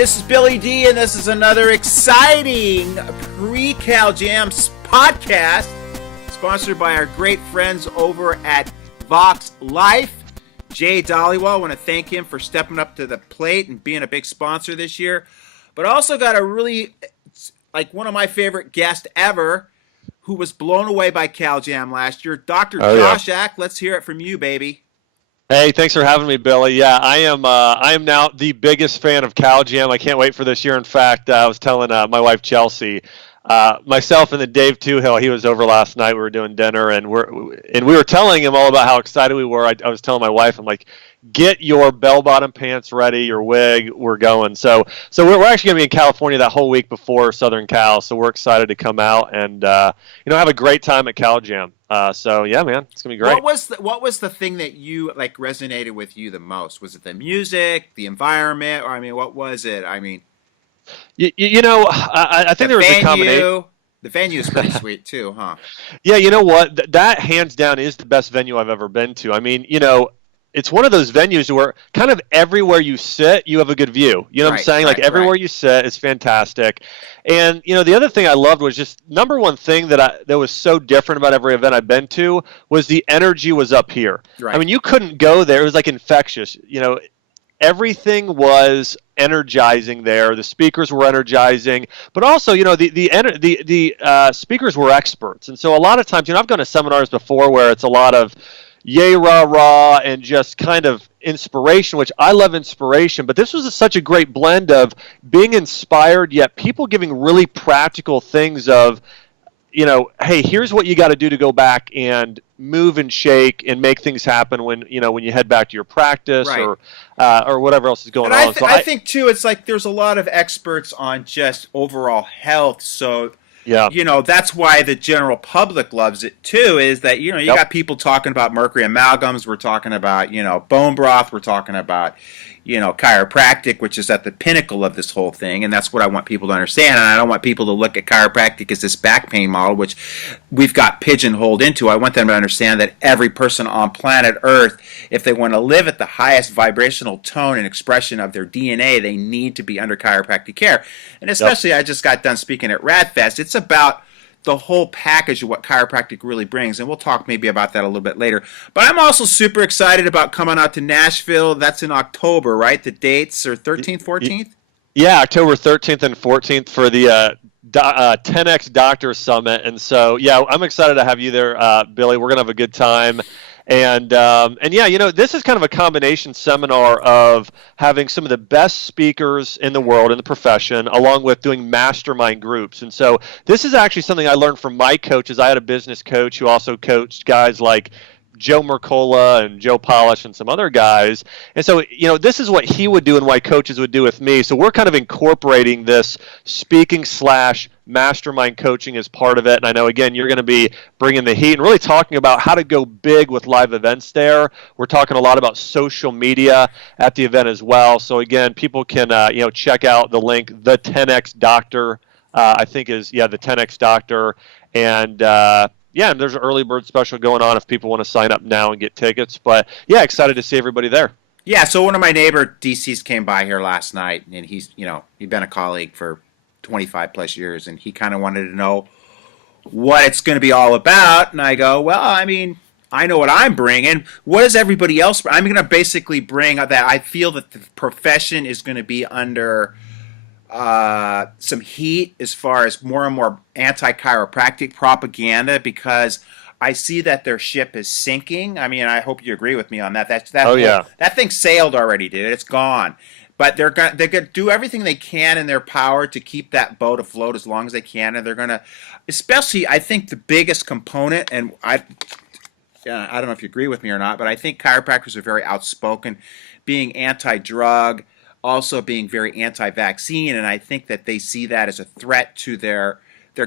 This is Billy D, and this is another exciting pre-Cal Jams podcast sponsored by our great friends over at Vox Life. Jay Dollywall, I want to thank him for stepping up to the plate and being a big sponsor this year. But also got a really, one of my favorite guests ever who was blown away by Cal Jam last year, Dr. Josh Ack. Let's hear it from you, baby. Hey, thanks for having me, Billy. Yeah, I am now the biggest fan of Cal Jam. I can't wait for this year. In fact, I was telling my wife Chelsea, myself and then Dave Toohill, he was over last night. We were doing dinner, and we were telling him all about how excited we were. I was telling my wife, I'm like, get your bell-bottom pants ready, your wig. We're going. So we're actually going to be in California that whole week before Southern Cal. So we're excited to come out and have a great time at Cal Jam. So yeah, man, it's gonna be great. What was the thing that you resonated with you the most? Was it the music, the environment, or what was it? I think there was a combination. The venue is pretty sweet too, huh? Yeah, you know what? That hands down is the best venue I've ever been to. It's one of those venues where kind of everywhere you sit, you have a good view. You know what I'm saying? Everywhere you sit is fantastic. And, the other thing I loved was just number one thing that was so different about every event I've been to was the energy was up here. Right. You couldn't go there. It was infectious. Everything was energizing there. The speakers were energizing, but also, the speakers were experts. And so a lot of times, I've gone to seminars before where it's a lot of yay, rah, rah, and just kind of inspiration, which I love inspiration. But this was such a great blend of being inspired, yet people giving really practical things of, hey, here's what you got to do to go back and move and shake and make things happen when you head back to your practice or whatever else is going on. I think, too, it's there's a lot of experts on just overall health. So, that's why the general public loves it, too, is that, you got people talking about mercury amalgams. We're talking about, bone broth. We're talking about, chiropractic, which is at the pinnacle of this whole thing. And that's what I want people to understand. And I don't want people to look at chiropractic as this back pain model, which we've got pigeonholed into. I want them to understand that every person on planet Earth, if they want to live at the highest vibrational tone and expression of their DNA, they need to be under chiropractic care. And especially, I just got done speaking at RadFest. It's about the whole package of what chiropractic really brings, and we'll talk maybe about that a little bit later. But I'm also super excited about coming out to Nashville. That's in October, right? The dates are 13th, 14th? Yeah, October 13th and 14th for the 10X Doctor Summit. And so, yeah, I'm excited to have you there, Billy. We're going to have a good time. And yeah, this is kind of a combination seminar of having some of the best speakers in the world in the profession, along with doing mastermind groups. And so this is actually something I learned from my coaches. I had a business coach who also coached guys like Joe Mercola and Joe Polish and some other guys. And so, this is what he would do and what coaches would do with me. So we're kind of incorporating this speaking / mastermind coaching as part of it. And I know, again, you're going to be bringing the heat and really talking about how to go big with live events there. We're talking a lot about social media at the event as well. So again, people can, check out the link, the 10X Doctor, I think is, the 10X Doctor. And, yeah, and there's an early bird special going on if people want to sign up now and get tickets. But, yeah, excited to see everybody there. Yeah, so one of my neighbor DCs came by here last night, and he's, he'd been a colleague for 25 plus years, and he kind of wanted to know what it's going to be all about. And I go, well, I know what I'm bringing. What does everybody else bring? I'm going to basically bring that I feel that the profession is going to be under some heat as far as more and more anti-chiropractic propaganda, because I see that their ship is sinking. I hope you agree with me on that. That thing sailed already, dude. It's gone. But they're going to do everything they can in their power to keep that boat afloat as long as they can. And they're going to, especially, I think the biggest component, and I don't know if you agree with me or not, but I think chiropractors are very outspoken, being anti-drug, also being very anti-vaccine, and I think that they see that as a threat to their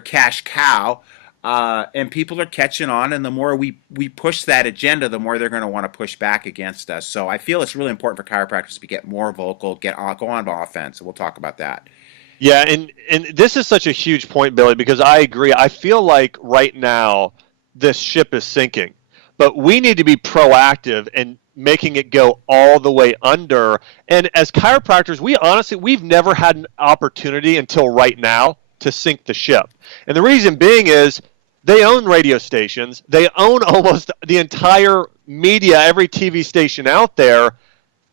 cash cow, and people are catching on, and the more we push that agenda, the more they're going to want to push back against us. So I feel it's really important for chiropractors to get more vocal, go on offense, and we'll talk about that. Yeah, and this is such a huge point, Billy, because I agree. I feel like right now this ship is sinking, but we need to be proactive and making it go all the way under. And as chiropractors, we've never had an opportunity until right now to sink the ship. And the reason being is they own radio stations. They own almost the entire media, every TV station out there.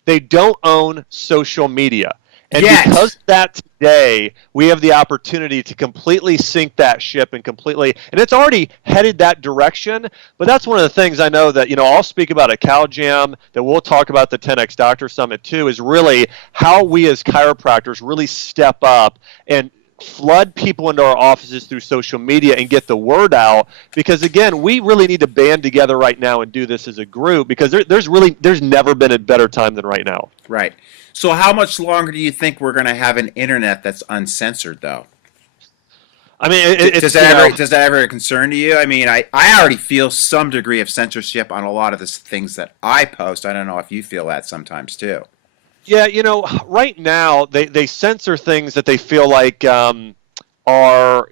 They don't own social media. And because of that today, we have the opportunity to completely sink that ship and it's already headed that direction. But that's one of the things I know that, I'll speak about at CalJam, that we'll talk about the 10X Doctor Summit too, is really how we as chiropractors really step up and flood people into our offices through social media and get the word out, because again, we really need to band together right now and do this as a group, because there's never been a better time than right now. Right. So how much longer do you think we're going to have an internet that's uncensored, though? I mean, does that ever concern to you? I mean, I already feel some degree of censorship on a lot of the things that I post. I don't know if you feel that sometimes too. Yeah, right now they censor things that they feel like are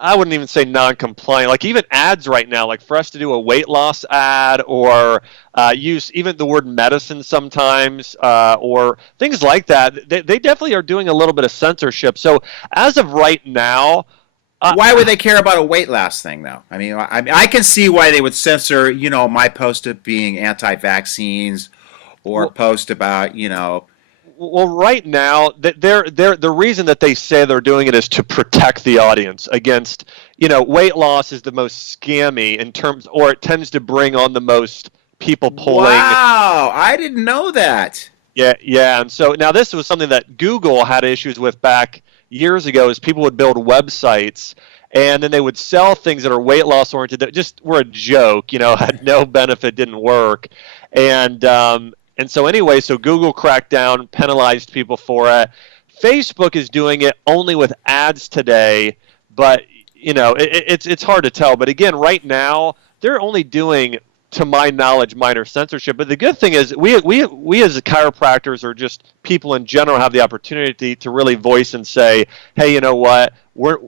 I wouldn't even say non-compliant. Like even ads right now, like for us to do a weight loss ad or use even the word medicine sometimes or things like that, they definitely are doing a little bit of censorship. So as of right now, why would they care about a weight loss thing, though? I mean, I can see why they would censor, my post of being anti-vaccines or post about, Well, right now, the reason that they say they're doing it is to protect the audience against, weight loss is the most scammy or it tends to bring on the most people pulling. Wow, I didn't know that. Yeah, and so now this was something that Google had issues with back years ago, is people would build websites and then they would sell things that are weight loss oriented that just were a joke, had no benefit, didn't work, and so anyway, so Google cracked down, penalized people for it. Facebook is doing it only with ads today, but it's hard to tell. But again, right now they're only doing, to my knowledge, minor censorship. But the good thing is we as chiropractors, or just people in general, have the opportunity to really voice and say, hey, you know what? We're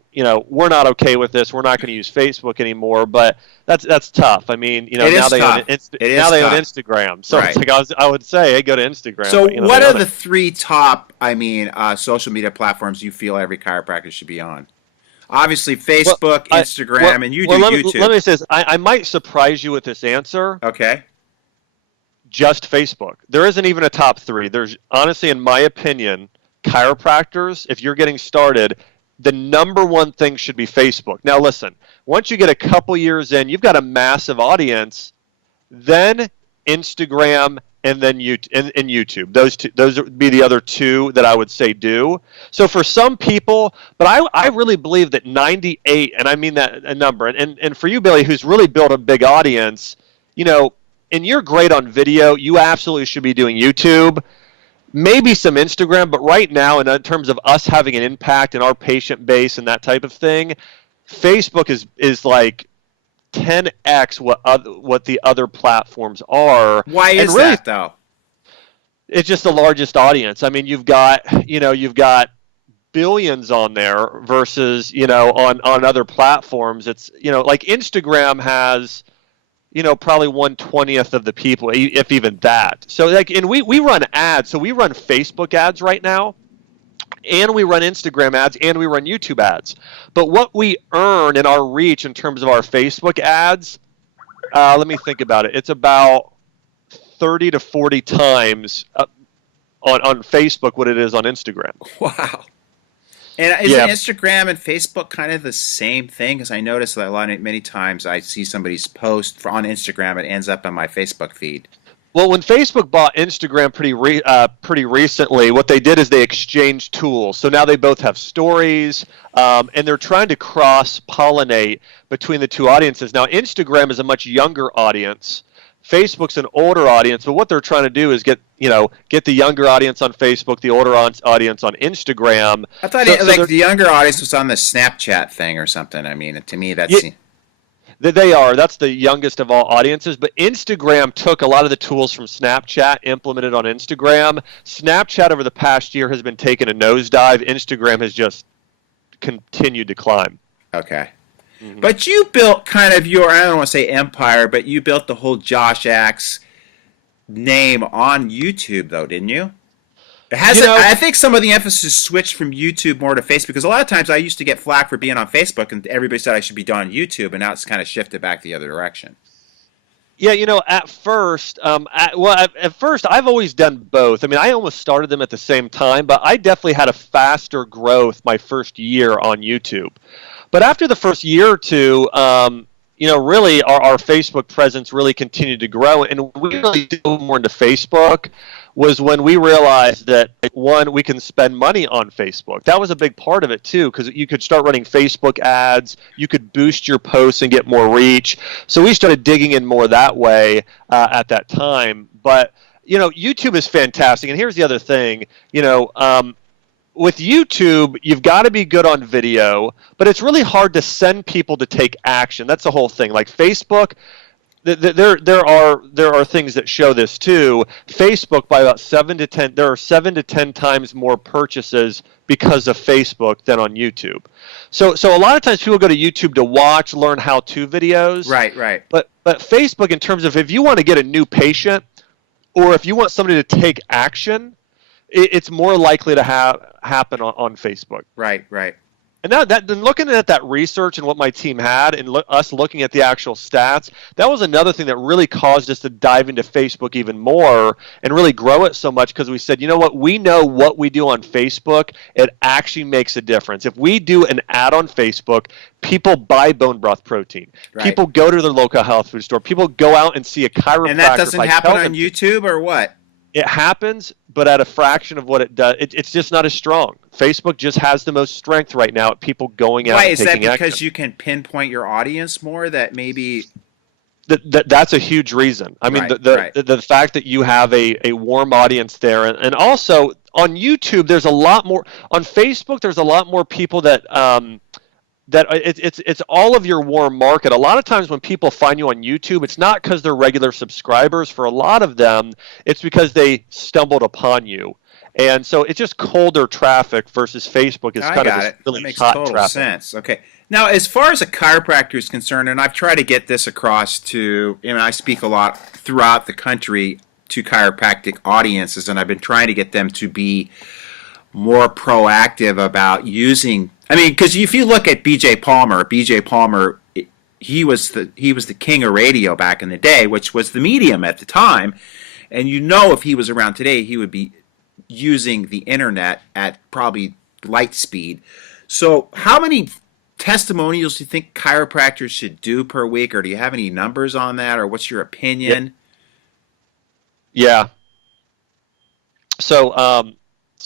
not okay with this. We're not going to use Facebook anymore. But that's tough. I mean, now they own Instagram. So right. It's like I would say, hey, go to Instagram. So what are the three top, social media platforms you feel every chiropractor should be on? Obviously, Facebook, Instagram, and YouTube. Let me say this. I might surprise you with this answer. Okay. Just Facebook. There isn't even a top three. There's, honestly, in my opinion, chiropractors, if you're getting started, the number one thing should be Facebook. Now, listen, once you get a couple years in, you've got a massive audience, then Instagram, and then YouTube. Those would be the other two that I would say do. So for some people, but I really believe that 98, and I mean that a number, and for you, Billy, who's really built a big audience, and you're great on video, you absolutely should be doing YouTube, maybe some Instagram, but right now, in terms of us having an impact in our patient base and that type of thing, Facebook is like 10x what the other platforms are. Why is that though? It's just the largest audience. I mean, you've got billions on there versus on other platforms. It's like Instagram has probably 1/20th of the people, if even that. So and we run ads. So we run Facebook ads right now, and we run Instagram ads, and we run YouTube ads. But what we earn in our reach in terms of our Facebook ads, let me think about it. It's about 30 to 40 times on Facebook what it is on Instagram. Wow. And is Instagram and Facebook kind of the same thing? Because I notice that many times I see somebody's post on Instagram, it ends up on my Facebook feed. Well, when Facebook bought Instagram pretty recently, what they did is they exchanged tools. So now they both have stories, and they're trying to cross-pollinate between the two audiences. Now, Instagram is a much younger audience. Facebook's an older audience, but what they're trying to do is get the younger audience on Facebook, the older audience on Instagram. I thought the younger audience was on the Snapchat thing or something. I mean, to me, that's... Yeah. They are. That's the youngest of all audiences. But Instagram took a lot of the tools from Snapchat, implemented on Instagram. Snapchat over the past year has been taking a nosedive. Instagram has just continued to climb. Okay. Mm-hmm. But you built kind of I don't want to say empire, but you built the whole Josh Axe name on YouTube, though, didn't you? It has. You know, I think some of the emphasis switched from YouTube more to Facebook because a lot of times I used to get flack for being on Facebook, and everybody said I should be on YouTube, and now it's kind of shifted back the other direction. yeah, at first, at first, I've always done both. I mean, I almost started them at the same time, but I definitely had a faster growth my first year on YouTube. But after the first year or two, really our Facebook presence really continued to grow, and we really dove more into Facebook was when we realized that, one, we can spend money on Facebook. That was a big part of it too, because you could start running Facebook ads, you could boost your posts and get more reach. So we started digging in more that way at that time. But YouTube is fantastic, and here's the other thing. With YouTube, you've got to be good on video, but it's really hard to send people to take action. That's the whole thing. Like Facebook, there are things that show this too. Facebook, by about 7 to 10, there are 7 to 10 times more purchases because of Facebook than on YouTube. So a lot of times people go to YouTube to watch, learn how-to videos. Right. But Facebook, in terms of if you want to get a new patient, or if you want somebody to take action, it's more likely to happen on Facebook. Right. And then looking at that research and what my team had, and us looking at the actual stats, that was another thing that really caused us to dive into Facebook even more and really grow it so much, because we said, you know what, we know what we do on Facebook, it actually makes a difference. If we do an ad on Facebook, people buy bone broth protein. Right. People go to their local health food store. People go out and see a chiropractor. And that doesn't happen on YouTube, or what? It happens, but at a fraction of what it does. It's just not as strong. Facebook just has the most strength right now at people going out and taking action. Why? Is that because you can pinpoint your audience more? That maybe that's a huge reason. I mean, the fact that you have a warm audience there, and also on YouTube, there's a lot more. On Facebook, there's a lot more people that it's all of your warm market. A lot of times when people find you on YouTube, it's not because they're regular subscribers. For a lot of them, it's because they stumbled upon you. And so it's just colder traffic versus Facebook is kind of this really that makes hot total traffic. Sense. Okay. Now, as far as a chiropractor is concerned, and I've tried to get this across to, I speak a lot throughout the country to chiropractic audiences, and I've been trying to get them to be more proactive about using. I mean, because if you look at B.J. Palmer, he was the king of radio back in the day, which was the medium at the time. And if he was around today, he would be using the internet at probably light speed. So how many testimonials do you think chiropractors should do per week, or do you have any numbers on that, or what's your opinion? Yeah. So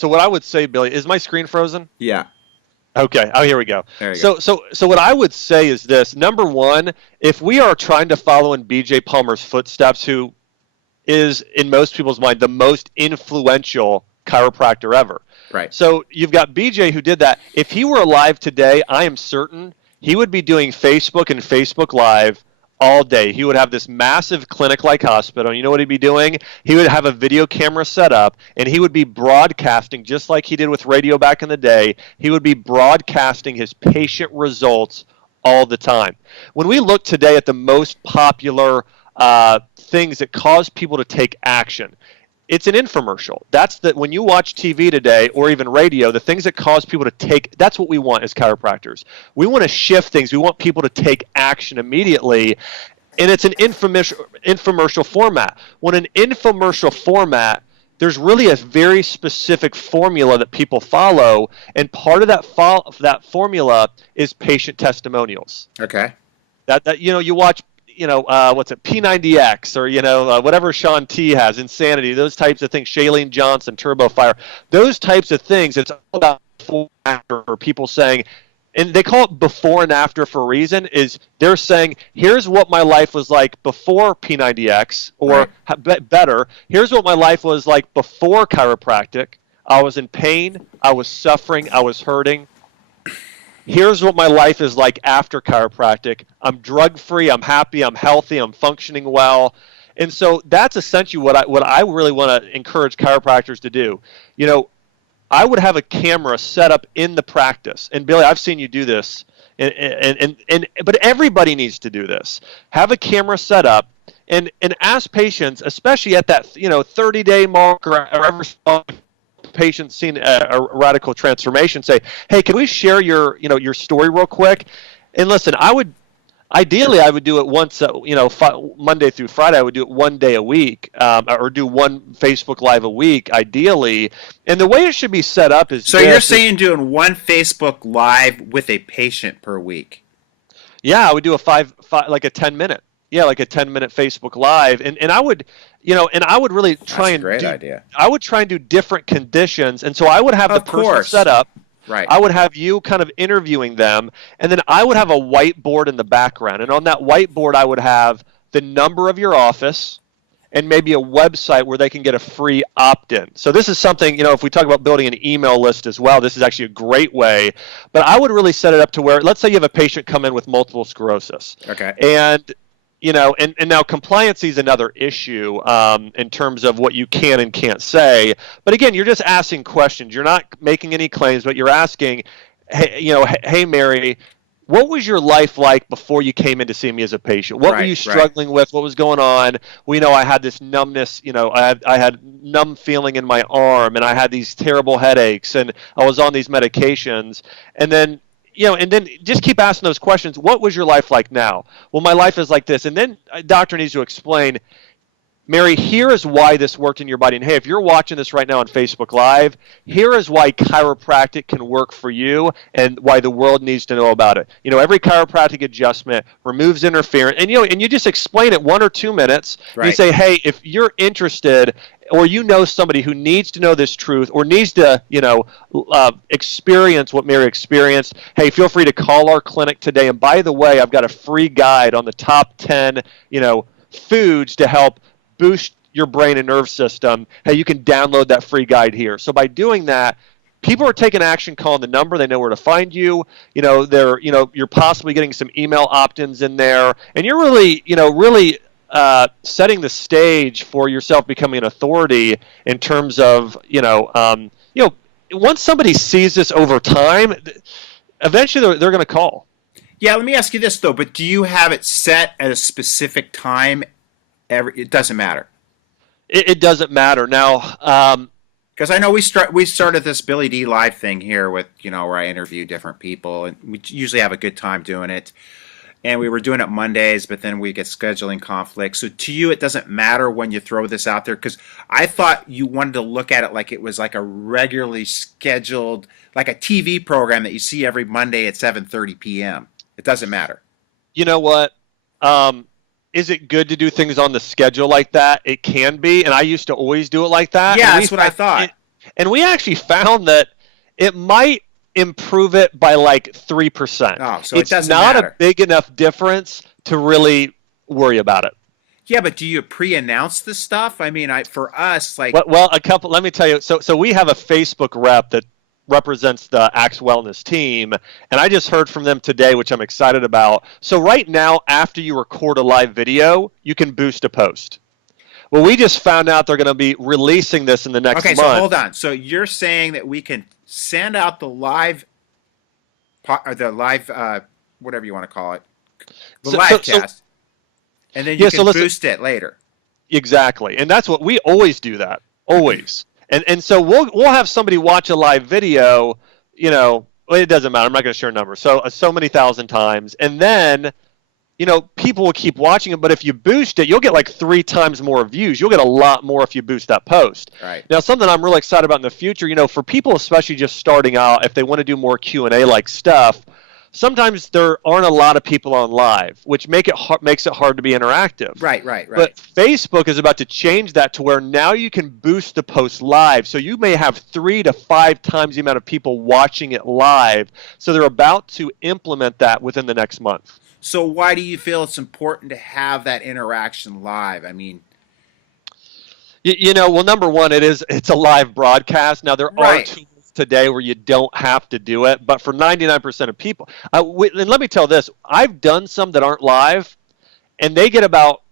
what I would say, Billy, is my screen frozen? Yeah. Okay. Oh, here we go. There you go. So what I would say is this. Number one, if we are trying to follow in B.J. Palmer's footsteps, who is, in most people's mind, the most influential chiropractor ever. Right. So you've got B.J. who did that. If he were alive today, I am certain he would be doing Facebook and Facebook Live all day. He would have this massive clinic-like hospital. You know what he'd be doing? He would have a video camera set up, and he would be broadcasting, just like he did with radio back in the day. He would be broadcasting his patient results all the time. When we look today at the most popular things that cause people to take action, it's an infomercial. That's when you watch TV today or even radio, the things that cause people to take, that's what we want as chiropractors. We want to shift things. We want people to take action immediately. And it's an infomercial format. When an infomercial format, there's really a very specific formula that people follow. And part of that formula is patient testimonials. Okay. That you watch, what's it, P90X, or, whatever Sean T has, Insanity, those types of things, Shailene Johnson, Turbo Fire, those types of things. It's all about before and after, or people saying, and they call it before and after for a reason, is they're saying, here's what my life was like before P90X, or better, here's what my life was like before chiropractic. I was in pain, I was suffering, I was hurting. Here's what my life is like after chiropractic. I'm drug-free, I'm happy, I'm healthy, I'm functioning well. And so that's essentially what I really want to encourage chiropractors to do. I would have a camera set up in the practice. And Billy, I've seen you do this. But everybody needs to do this. Have a camera set up, and ask patients, especially at that 30-day mark or every patient's seen a radical transformation, say, hey, can we share your story real quick? And listen, ideally, I would do it once, Monday through Friday. I would do it one day a week, or do one Facebook Live a week, ideally. And the way it should be set up is. So you're saying doing one Facebook Live with a patient per week? Yeah, I would do a 10-minute. Yeah, like a 10-minute Facebook Live, and I would, and I would really try and. That's a great idea. I would try and do different conditions, and so I would have the person set up. Right. I would have you kind of interviewing them, and then I would have a whiteboard in the background. And on that whiteboard, I would have the number of your office and maybe a website where they can get a free opt-in. So this is something, if we talk about building an email list as well, this is actually a great way. But I would really set it up to where, let's say you have a patient come in with multiple sclerosis. Okay. And and now compliancy is another issue in terms of what you can and can't say. But again, you're just asking questions. You're not making any claims, but you're asking, hey, Mary, what was your life like before you came in to see me as a patient? What were you struggling with? What was going on? We know I had this numbness, I had numb feeling in my arm, and I had these terrible headaches, and I was on these medications. And then and then just keep asking those questions. What was your life like now? Well, my life is like this. And then a doctor needs to explain, Mary, here is why this worked in your body. And hey, if you're watching this right now on Facebook Live, here is why chiropractic can work for you and why the world needs to know about it. Every chiropractic adjustment removes interference. And and you just explain it 1 or 2 minutes. Right. You say, hey, if you're interested, or somebody who needs to know this truth or needs to, experience what Mary experienced, hey, feel free to call our clinic today. And by the way, I've got a free guide on the top 10, foods to help boost your brain and nerve system. Hey, you can download that free guide here. So by doing that, people are taking action, calling the number. They know where to find you. You're possibly getting some email opt-ins in there, and you're really, setting the stage for yourself becoming an authority in terms of, once somebody sees this over time, eventually they're going to call. Yeah, let me ask you this though. But do you have it set at a specific time? It doesn't matter. It doesn't matter now. Because I know we started this Billy D Live thing here with where I interview different people, and we usually have a good time doing it. And we were doing it Mondays, but then we get scheduling conflicts. So to you, it doesn't matter when you throw this out there? Because I thought you wanted to look at it like it was like a regularly scheduled, like a TV program that you see every Monday at 7:30 p.m. It doesn't matter. You know what? Is it good to do things on the schedule like that? It can be, and I used to always do it like that. Yeah, that's what I thought. And we actually found that it might improve it by like 3%. Oh, so it's it doesn't not matter. A big enough difference to really worry about it. Yeah, but do you pre-announce the stuff? I mean, for us, like... Well, let me tell you. So we have a Facebook rep that represents the Axe Wellness team, and I just heard from them today, which I'm excited about. So right now, after you record a live video, you can boost a post. Well, we just found out they're going to be releasing this in the next month. Okay, so hold on. So you're saying that we can send out the live, whatever you want to call it, the live cast, and then you can boost it later. Exactly, and that's what we always do. That always, and so we'll have somebody watch a live video. It doesn't matter. I'm not going to share numbers. So many thousand times, and then people will keep watching it, but if you boost it, you'll get like 3 times more views. You'll get a lot more if you boost that post. Right. Now, something I'm really excited about in the future, for people especially just starting out, if they want to do more Q&A like stuff, sometimes there aren't a lot of people on live, which makes it hard to be interactive. Right. But Facebook is about to change that to where now you can boost the post live. So you may have 3 to 5 times the amount of people watching it live. So they're about to implement that within the next month. So why do you feel it's important to have that interaction live? I mean, well, number one, it's a live broadcast. Now there are tools today where you don't have to do it, but for 99% of people, and let me tell this: I've done some that aren't live, and they get about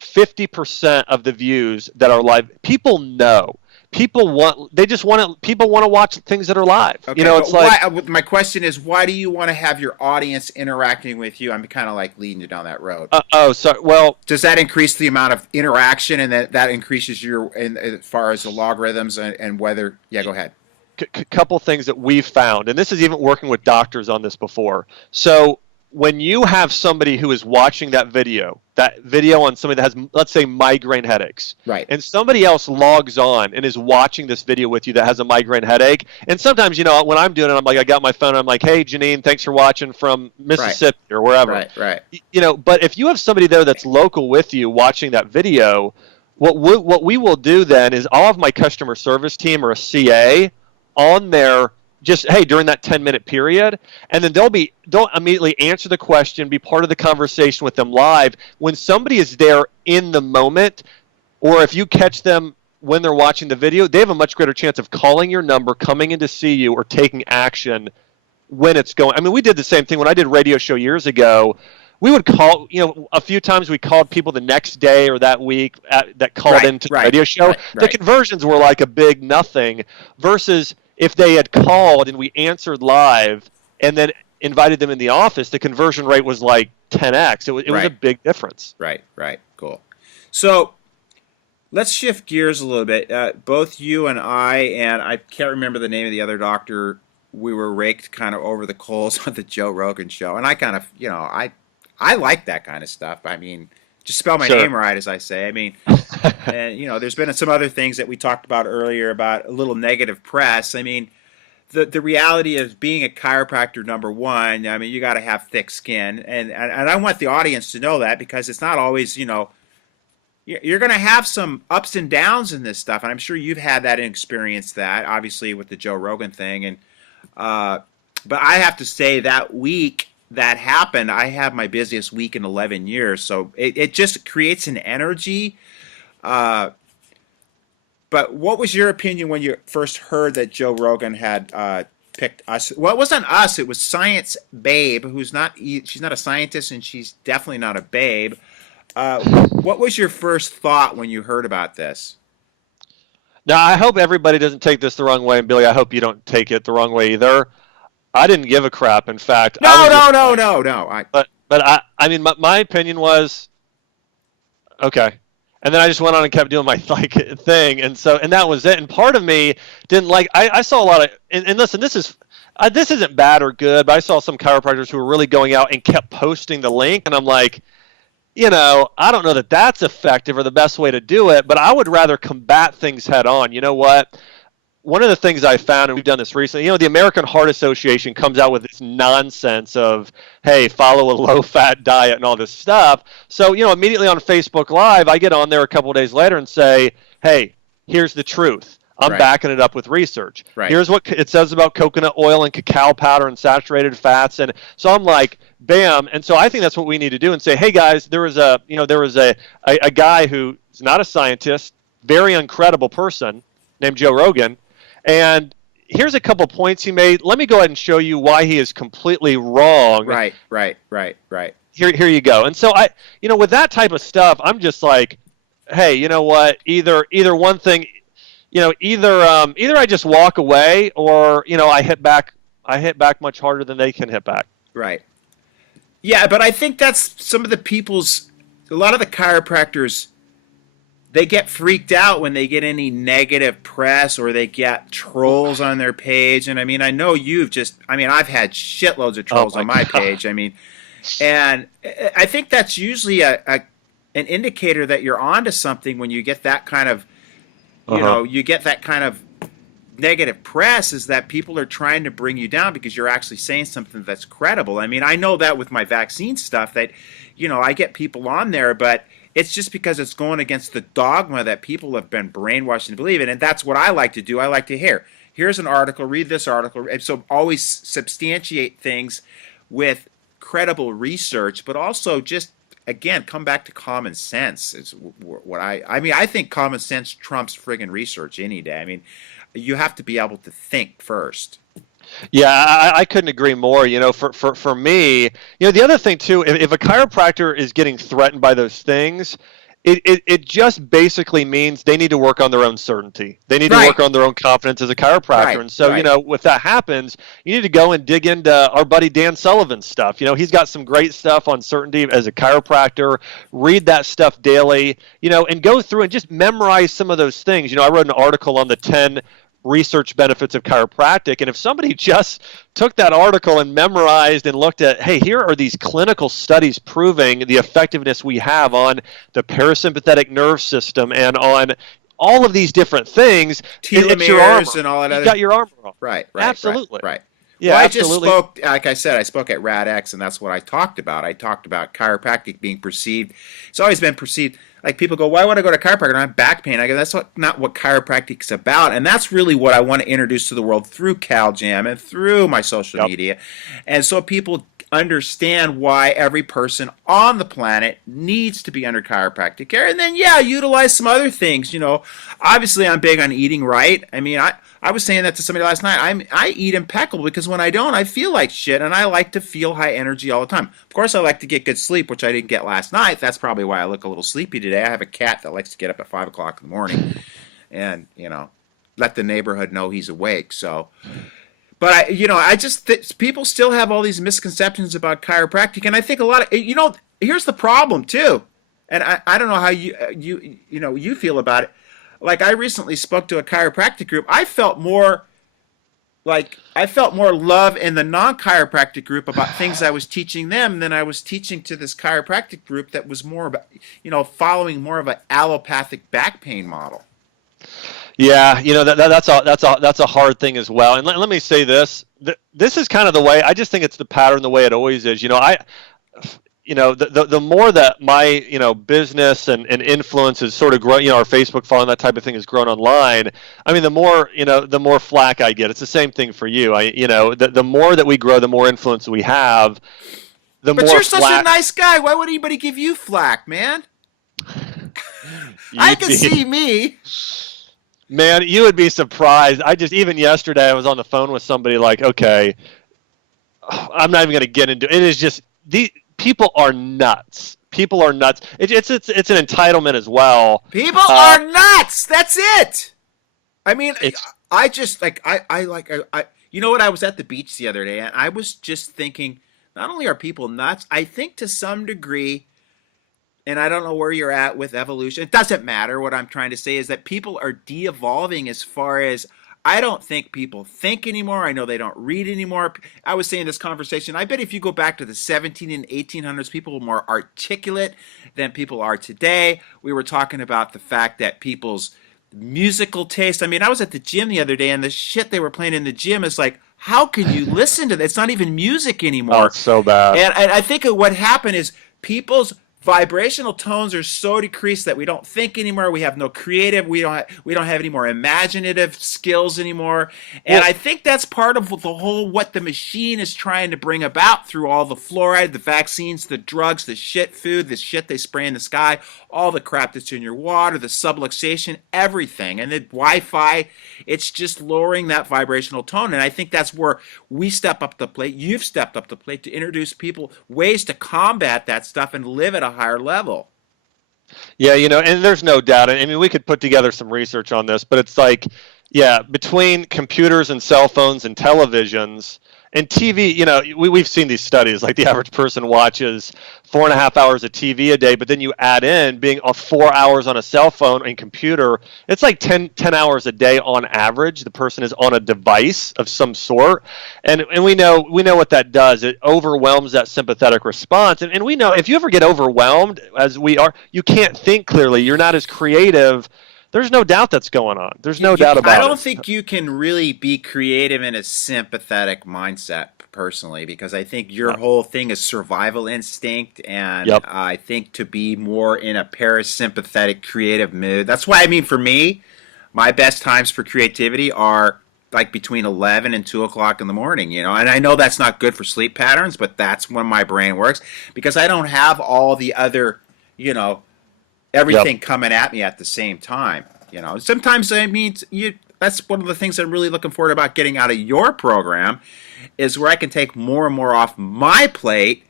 50% of the views that are live. People know people want to watch things that are live. Okay, You know, it's like my question is, why do you want to have your audience interacting with you? I'm kind of like leading you down that road. well, does that increase the amount of interaction, and that increases your as far as the logarithms and whether? Yeah, go ahead. Couple things that we've found, and this is even working with doctors on this before. So when you have somebody who is watching that video on somebody that has, let's say, migraine headaches, right, and somebody else logs on and is watching this video with you that has a migraine headache, and sometimes, you know, when I'm doing it, I'm like, I got my phone, I'm like, hey, Janine, thanks for watching from Mississippi or wherever. Right. You know, but if you have somebody there that's local with you watching that video, what we will do then is I'll have my customer service team or a CA on there just, hey, during that 10-minute period, and then they'll immediately answer the question, be part of the conversation with them live. When somebody is there in the moment, or if you catch them when they're watching the video, they have a much greater chance of calling your number, coming in to see you, or taking action when it's going. I mean, we did the same thing when I did radio show years ago. We would call, you know, a few times we called people the next day or that week that called into the radio show. The conversions were like a big nothing versus if they had called and we answered live and then invited them in the office, the conversion rate was like 10x. It was a big difference. Right. Cool. So let's shift gears a little bit. Both you and I can't remember the name of the other doctor, we were raked kind of over the coals on the Joe Rogan show. And I kind of, you know, I like that kind of stuff. I mean, just spell my name right, as I say. I mean, and, you know, there's been some other things that we talked about earlier about a little negative press. I mean, the reality of being a chiropractor, number one, I mean, you got to have thick skin. And I want the audience to know that, because it's not always, you know, you're going to have some ups and downs in this stuff. And I'm sure you've had that and experienced that, obviously, with the Joe Rogan thing. And but I have to say that week that happened, I have my busiest week in 11 years. So it just creates an energy. But what was your opinion when you first heard that Joe Rogan had picked us? Well, it wasn't us. It was Science Babe, who's she's not a scientist, and she's definitely not a babe. What was your first thought when you heard about this? Now, I hope everybody doesn't take this the wrong way, and Billy, I hope you don't take it the wrong way either. I didn't give a crap. In fact, no. But I mean, my opinion was okay, and then I just went on and kept doing my thing, and that was it. And part of me didn't like. I saw a lot of, and listen, this isn't bad or good, but I saw some chiropractors who were really going out and kept posting the link, and I'm like, you know, I don't know that that's effective or the best way to do it, but I would rather combat things head on. You know what? One of the things I found, and we've done this recently, you know, the American Heart Association comes out with this nonsense of, hey, follow a low-fat diet and all this stuff. So, you know, immediately on Facebook Live, I get on there a couple of days later and say, hey, here's the truth. I'm backing it up with research. Here's what it says about coconut oil and cacao powder and saturated fats. And so I'm like, bam. And so I think that's what we need to do and say, hey, guys, there was a guy who's not a scientist, very incredible person named Joe Rogan. And here's a couple points he made. Let me go ahead and show you why he is completely wrong. Right. Here you go. And so with that type of stuff, I'm just like, hey, you know what? Either one thing, you know, either I just walk away, or, you know, I hit back much harder than they can hit back. Right. Yeah, but I think that's some of a lot of the chiropractors, they get freaked out when they get any negative press or they get trolls on their page. And I mean, I know I've had shitloads of trolls on my page. I mean, and I think that's usually an indicator that you're onto something when you get that kind of, you get that kind of negative press, is that people are trying to bring you down because you're actually saying something that's credible. I mean, I know that with my vaccine stuff that, you know, I get people on there, but it's just because it's going against the dogma that people have been brainwashed to believe in. And that's what I like to do. I like to here's an article, read this article. And so always substantiate things with credible research, but also just, again, come back to common sense is what I think common sense trumps friggin' research any day. I mean, you have to be able to think first. Yeah, I couldn't agree more. You know, for me, you know, the other thing too, if a chiropractor is getting threatened by those things, It just basically means they need to work on their own certainty. They need to Right. work on their own confidence as a chiropractor. Right. And so, Right. if that happens, you need to go and dig into our buddy Dan Sullivan's stuff. He's got some great stuff on certainty as a chiropractor. Read that stuff daily, and go through and just memorize some of those things. I wrote an article on the 10 research benefits of chiropractic, and if somebody just took that article and memorized and looked at, hey, here are these clinical studies proving the effectiveness we have on the parasympathetic nerve system and on all of these different things, it's your armor. And all that You other. got your armor on. Right. Absolutely. Right. Yeah, well, I absolutely. just spoke, like I said, I spoke at RadX, and that's what I talked about. I talked about chiropractic being perceived. It's always been perceived. Like, people go, why would I go to chiropractor? I have back pain. I go, that's not what chiropractic's about. And that's really what I want to introduce to the world through CalJam and through my social media. And so people understand why every person on the planet needs to be under chiropractic care. And then, utilize some other things. Obviously, I'm big on eating right. I mean, I was saying that to somebody last night. I eat impeccable, because when I don't, I feel like shit, and I like to feel high energy all the time. Of course, I like to get good sleep, which I didn't get last night. That's probably why I look a little sleepy today. I have a cat that likes to get up at 5 o'clock in the morning and, let the neighborhood know he's awake. So, but I just people still have all these misconceptions about chiropractic, and I think a lot of, here's the problem too, and I don't know how you feel about it. Like, I recently spoke to a chiropractic group. I felt more love in the non-chiropractic group about things I was teaching them than I was teaching to this chiropractic group that was more about, following more of an allopathic back pain model. Yeah, that's a hard thing as well. And let me say this: this is kind of the way. I just think it's the pattern, the way it always is. The more that my business and influence has sort of grown, our Facebook following, that type of thing has grown online. I mean, the more flack I get. It's the same thing for you. The more that we grow, the more influence we have. But you're such a nice guy. Why would anybody give you flack, man? I can see me. Man, you would be surprised. Even yesterday, I was on the phone with somebody like, okay, I'm not even going to get into it. It is just, people are nuts. People are nuts. It's an entitlement as well. People are nuts. That's it. I mean, I just I was at the beach the other day, and I was just thinking, not only are people nuts, I think to some degree, and I don't know where you're at with evolution. It doesn't matter. What I'm trying to say is that people are de-evolving as far as, I don't think people think anymore. I know they don't read anymore. I was saying this conversation, I bet if you go back to the 17 and 1800s, people were more articulate than people are today. We were talking about the fact that people's musical taste. I mean, I was at the gym the other day, and the shit they were playing in the gym is like, how can you listen to that? It's not even music anymore. Oh, it's so bad. And I think what happened is people's vibrational tones are so decreased that we don't think anymore. We have no creative. We don't have any more imaginative skills anymore. And I think that's part of the whole what the machine is trying to bring about through all the fluoride, the vaccines, the drugs, the shit food, the shit they spray in the sky, all the crap that's in your water, the subluxation, everything, and the Wi-Fi. It's just lowering that vibrational tone. And I think that's where we step up the plate. You've stepped up the plate to introduce people ways to combat that stuff and live at a higher level. Yeah, and there's no doubt. I mean, we could put together some research on this, but it's like, between computers and cell phones and televisions and TV, we've seen these studies, like the average person watches 4.5 hours of TV a day, but then you add in being 4 hours on a cell phone and computer, it's like 10 hours a day on average. The person is on a device of some sort. And we know what that does. It overwhelms that sympathetic response. And we know if you ever get overwhelmed, as we are, you can't think clearly. You're not as creative. There's no doubt that's going on. There's no doubt about it. I don't think you can really be creative in a sympathetic mindset, personally, because I think your whole thing is survival instinct, and I think to be more in a parasympathetic creative mood. That's why, for me, my best times for creativity are like between 11 and 2 o'clock in the morning, and I know that's not good for sleep patterns, but that's when my brain works, because I don't have all the other, everything coming at me at the same time. Sometimes that's one of the things I'm really looking forward about getting out of your program, is where I can take more and more off my plate,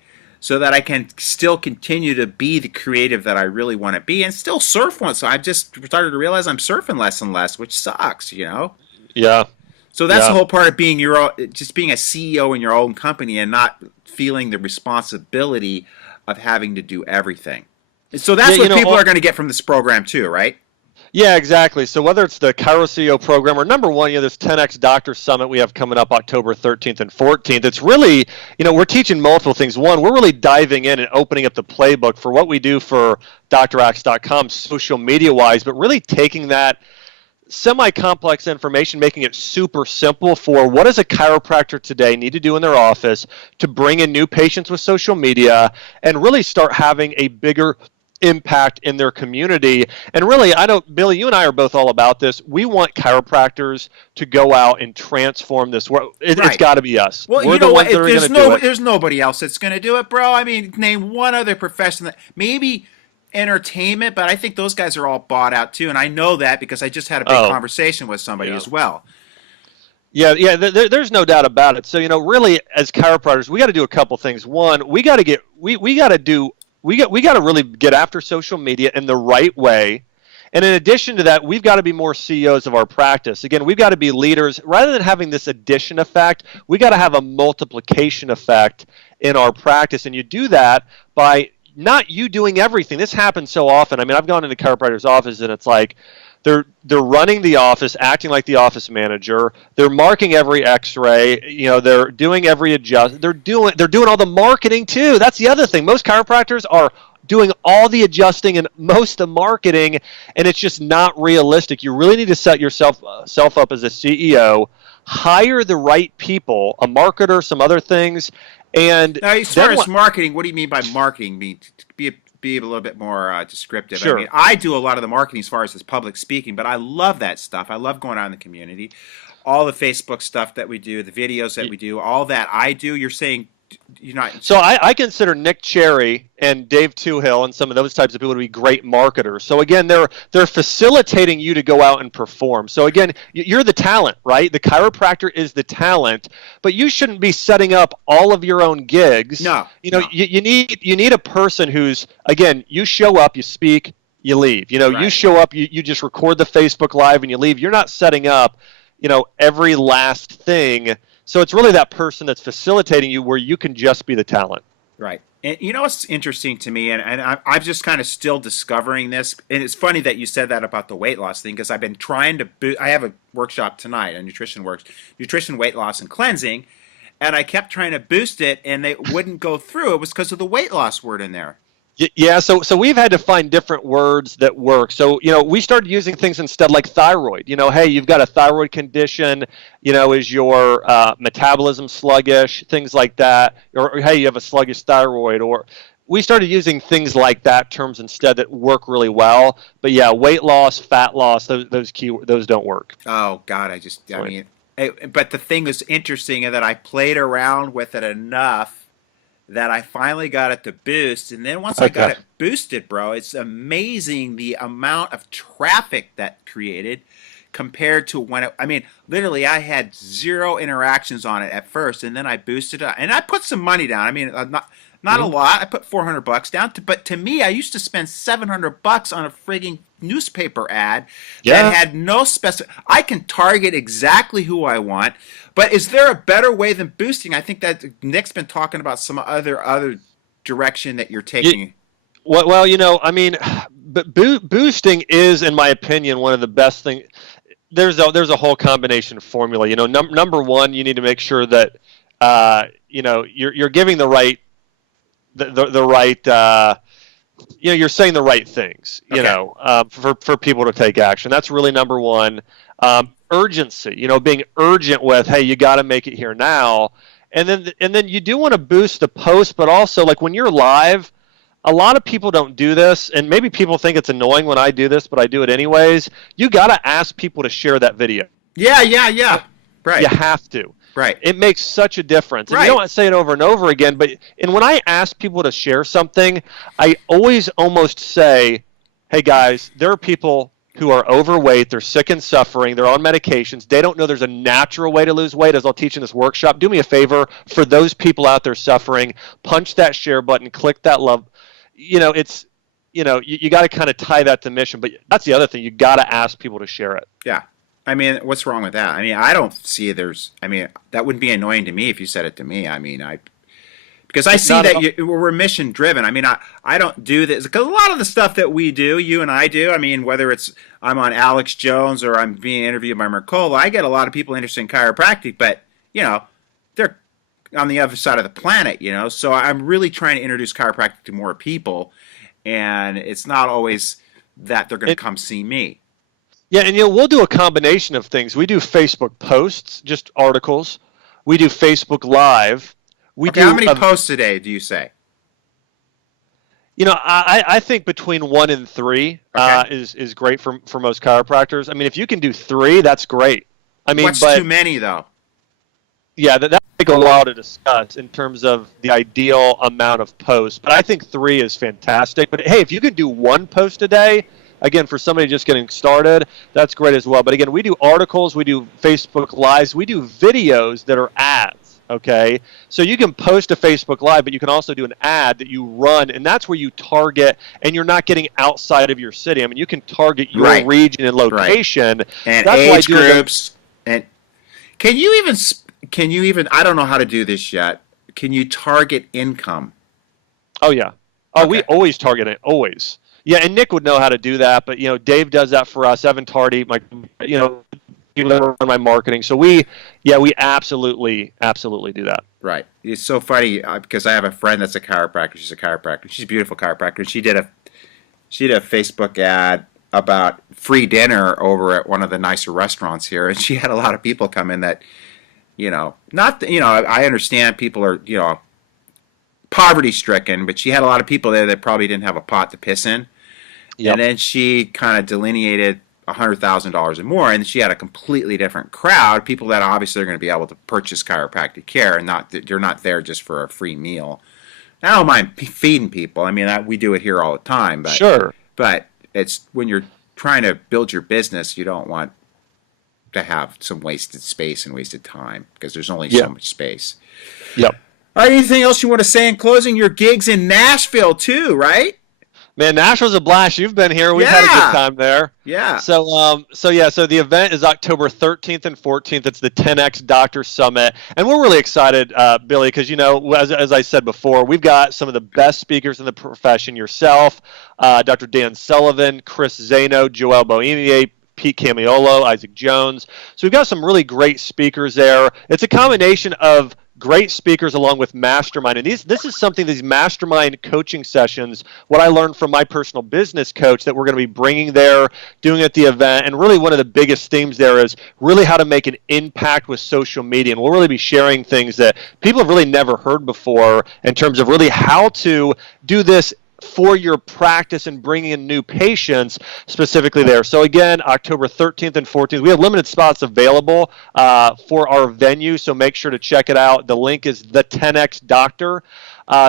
so that I can still continue to be the creative that I really want to be and still surf once. So I've just started to realize I'm surfing less and less, which sucks, you know? Yeah. So that's Yeah. the whole part of being just being a CEO in your own company and not feeling the responsibility of having to do everything. So that's what people are going to get from this program too, right? Yeah, exactly. So whether it's the Chiro CEO program or number one, this 10X Doctor Summit we have coming up October 13th and 14th, it's really, we're teaching multiple things. One, we're really diving in and opening up the playbook for what we do for drax.com social media-wise, but really taking that semi-complex information, making it super simple for what does a chiropractor today need to do in their office to bring in new patients with social media and really start having a bigger impact in their community. And really, I know, Billy, you and I are both all about this. We want chiropractors to go out and transform this world. It's got to be us. Well, we're you know the what? ones that are going to do it. There's nobody else that's going to do it, bro. I mean, name one other profession that maybe entertainment, but I think those guys are all bought out too. And I know that because I just had a big conversation with somebody as well. Yeah, there's no doubt about it. So, really, as chiropractors, we got to do a couple things. One, we got to really get after social media in the right way. And in addition to that, we've got to be more CEOs of our practice. Again, we've got to be leaders. Rather than having this addition effect, we got to have a multiplication effect in our practice. And you do that by not you doing everything. This happens so often. I mean, I've gone into chiropractor's office and it's like they're running the office, acting like the office manager. They're marking every X-ray. They're doing every adjust. They're doing all the marketing too. That's the other thing. Most chiropractors are doing all the adjusting and most of the marketing, and it's just not realistic. You really need to set yourself up as a CEO, hire the right people, a marketer, some other things. And now, as far as marketing, what do you mean by marketing? Be a little bit more descriptive. Sure. I mean, I do a lot of the marketing as far as this public speaking, but I love that stuff. I love going out in the community. All the Facebook stuff that we do, the videos that we do, all that I do. You're saying you're not. So I consider Nick Cherry and Dave Toohill and some of those types of people to be great marketers. So again, they're facilitating you to go out and perform. So again, you're the talent, right? The chiropractor is the talent, but you shouldn't be setting up all of your own gigs. No. You need a person who's, again, you show up, you speak, you leave. Right. You show up, you just record the Facebook Live and you leave. You're not setting up, every last thing. So it's really that person that's facilitating you where you can just be the talent. Right. And what's interesting to me, and I'm just kind of still discovering this, and it's funny that you said that about the weight loss thing, because I've been trying to I have a workshop tonight, a nutrition, weight loss, and cleansing, and I kept trying to boost it, and they wouldn't go through. It was because of the weight loss word in there. Yeah, so we've had to find different words that work. So, we started using things instead like thyroid. Hey, you've got a thyroid condition, is your metabolism sluggish, things like that. Or, hey, you have a sluggish thyroid. Or we started using things like that, terms instead that work really well. But yeah, weight loss, fat loss, those don't work. Oh, God, but the thing was interesting in that I played around with it enough that I finally got it to boost, and then once I got it boosted, bro, it's amazing the amount of traffic that created compared to when literally I had 0 interactions on it at first, and then I boosted it, and I put some money down. I mean, not a lot. I put $400 down, but to me, I used to spend $700 on a frigging newspaper ad that had no I can target exactly who I want. But is there a better way than boosting? I think that Nick's been talking about some other direction that you're taking. But boosting is, in my opinion, one of the best things. There's a whole combination formula. Number one, you need to make sure that you're giving the right you're saying the right things. For people to take action. That's really number one. Urgency, being urgent with, hey, you got to make it here now. And then you do want to boost the post, but also like when you're live, a lot of people don't do this, and maybe people think it's annoying when I do this, but I do it anyways. You got to ask people to share that video. Yeah. Right. You have to. Right. It makes such a difference. And right. You don't say it over and over again, and when I ask people to share something, I always almost say, hey guys, there are people who are overweight, they're sick and suffering, they're on medications, they don't know there's a natural way to lose weight, as I'll teach in this workshop. Do me a favor, for those people out there suffering, punch that share button, click that love. It's, you got to kind of tie that to mission, but that's the other thing. You got to ask people to share it. Yeah. I mean, what's wrong with that? I mean, I don't see that wouldn't be annoying to me if you said it to me. I mean, because I see that we're mission driven. I mean, I don't do this because a lot of the stuff that we do, you and I do. I mean, whether it's I'm on Alex Jones or I'm being interviewed by Mercola, I get a lot of people interested in chiropractic, but they're on the other side of the planet. So I'm really trying to introduce chiropractic to more people, and it's not always that they're going to come see me. Yeah, and we'll do a combination of things. We do Facebook posts, just articles. We do Facebook Live. How many posts a day do you say? I think between 1 and 3 is great for most chiropractors. I mean, if you can do 3, that's great. I mean, what's too many though? Yeah, that take a while to discuss in terms of the ideal amount of posts. But I think 3 is fantastic. But hey, if you can do 1 post a day, again, for somebody just getting started, that's great as well. But again, we do articles, we do Facebook Lives, we do videos that are ads. Okay, so you can post a Facebook Live, but you can also do an ad that you run, and that's where you target, and you're not getting outside of your city. I mean, you can target your region and location, and that's age groups. And can you even? I don't know how to do this yet. Can you target income? Oh yeah. Oh, we always target it. Always. Yeah, and Nick would know how to do that, but Dave does that for us. Evan Tardy, run my marketing. So we absolutely do that. Right. It's so funny because I have a friend that's a chiropractor. She's a chiropractor. She's a beautiful chiropractor. She did a Facebook ad about free dinner over at one of the nicer restaurants here, and she had a lot of people come in that, I understand people are, poverty stricken, but she had a lot of people there that probably didn't have a pot to piss in. Yep. And then she kind of delineated $100,000 or more, and she had a completely different crowd, people that obviously are going to be able to purchase chiropractic care, and they're not there just for a free meal. I don't mind feeding people. I mean, we do it here all the time, but sure. But it's when you're trying to build your business, you don't want to have some wasted space and wasted time because there's only so much space. Yep. All right, anything else you want to say in closing? Your gigs in Nashville too, right? Man, Nashville's a blast. You've been here. We've had a good time there. Yeah. So the event is October 13th and 14th. It's the 10X Doctor Summit. And we're really excited, Billy, because, as I said before, we've got some of the best speakers in the profession. Yourself, Dr. Dan Sullivan, Chris Zano, Joel Bohemier, Pete Camiolo, Isaac Jones. So we've got some really great speakers there. It's a combination of great speakers along with mastermind, and this is something, these mastermind coaching sessions, what I learned from my personal business coach that we're going to be bringing there, doing at the event. And really one of the biggest themes there is really how to make an impact with social media, and we'll really be sharing things that people have really never heard before in terms of really how to do this for your practice and bringing in new patients specifically there. So again, October 13th and 14th, we have limited spots available for our venue, so make sure to check it out. The link is the 10X Doctor.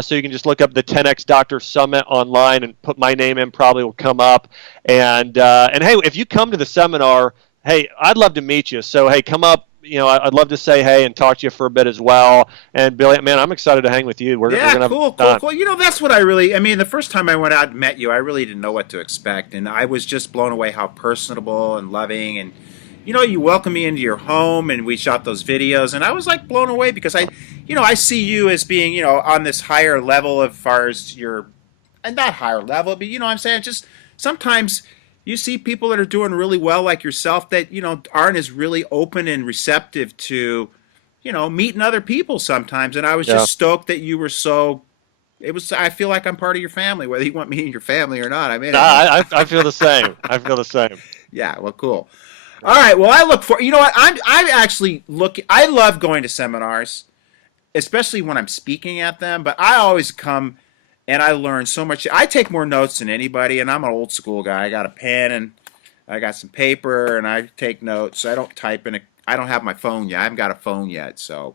So you can just look up the 10X Doctor Summit online and put my name in, probably will come up. And hey, if you come to the seminar, hey, I'd love to meet you. So hey, come up. I'd love to say hey and talk to you for a bit as well. And Billy, man, I'm excited to hang with you. We're gonna cool. That's what the first time I went out and met you, I really didn't know what to expect. And I was just blown away how personable and loving. And, you welcomed me into your home and we shot those videos. And I was like blown away because I see you as being, on this higher level as far as your, and not higher level, but what I'm saying, just sometimes you see people that are doing really well like yourself that, aren't as really open and receptive to, meeting other people sometimes. And I was just stoked that you were I feel like I'm part of your family, whether you want me in your family or not. I feel the same. I feel the same. Yeah, well, cool. All right, well, I look for, I love going to seminars, especially when I'm speaking at them, but I always come and I learn so much. I take more notes than anybody, and I'm an old school guy. I got a pen and I got some paper, and I take notes. I don't type I don't have my phone yet. I haven't got a phone yet, so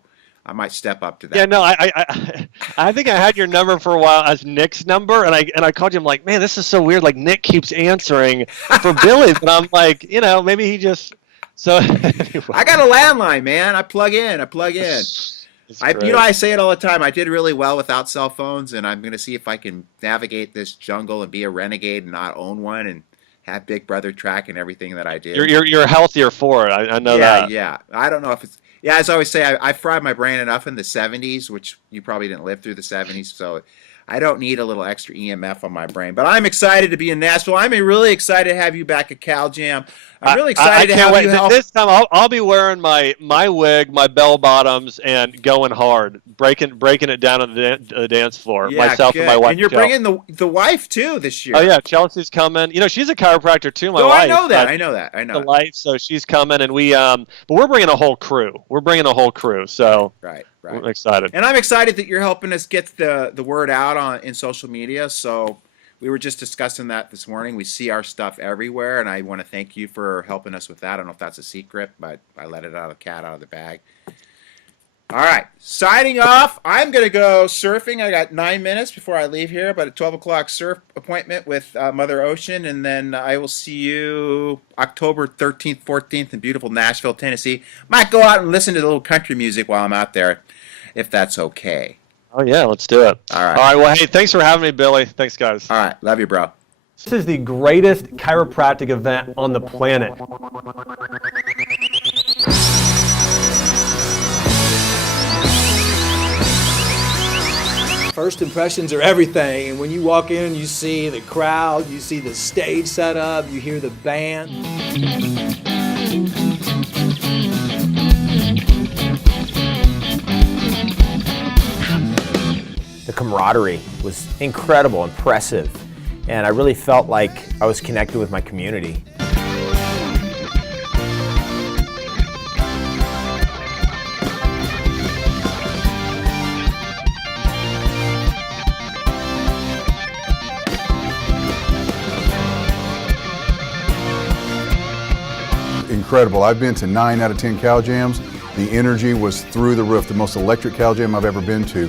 I might step up to that. Yeah, no, I think I had your number for a while as Nick's number, and I called you. I'm like, man, this is so weird. Like Nick keeps answering for Billy, but I'm like, maybe he just. So anyway. I got a landline, man. I plug in. I say it all the time. I did really well without cell phones, and I'm going to see if I can navigate this jungle and be a renegade and not own one and have Big Brother tracking everything that I did. You're healthier for it. I know that. Yeah. I don't know if it's. Yeah, as I always say, I fried my brain enough in the 70s, which you probably didn't live through the 70s, so I don't need a little extra EMF on my brain. But I'm excited to be in Nashville. I'm really excited to have you back at Cal Jam. I'm really excited to have you help. This time I'll be wearing my wig, my bell bottoms, and going hard, breaking it down on the dance floor. Myself good. And my wife. And you're bringing the wife too this year. Oh yeah, Chelsea's coming. She's a chiropractor too. My wife. I know that. I know. The life, so she's coming, and but we're bringing a whole crew. So right. I'm excited. And I'm excited that you're helping us get the word out in social media. So we were just discussing that this morning. We see our stuff everywhere, and I want to thank you for helping us with that. I don't know if that's a secret, but I let it out of the cat out of the bag. All right, signing off. I'm going to go surfing. I got 9 minutes before I leave here, but a 12 o'clock surf appointment with Mother Ocean, and then I will see you October 13th, 14th in beautiful Nashville, Tennessee. Might go out and listen to a little country music while I'm out there, if that's okay. Oh, yeah, let's do it. All right. All right, well, hey, thanks for having me, Billy. Thanks, guys. All right, love you, bro. This is the greatest chiropractic event on the planet. First impressions are everything, and when you walk in, you see the crowd, you see the stage set up, you hear the band. The camaraderie was incredible, impressive, and I really felt like I was connected with my community. Incredible. I've been to 9 out of 10 Cal Jams. The energy was through the roof, the most electric Cal Jam I've ever been to.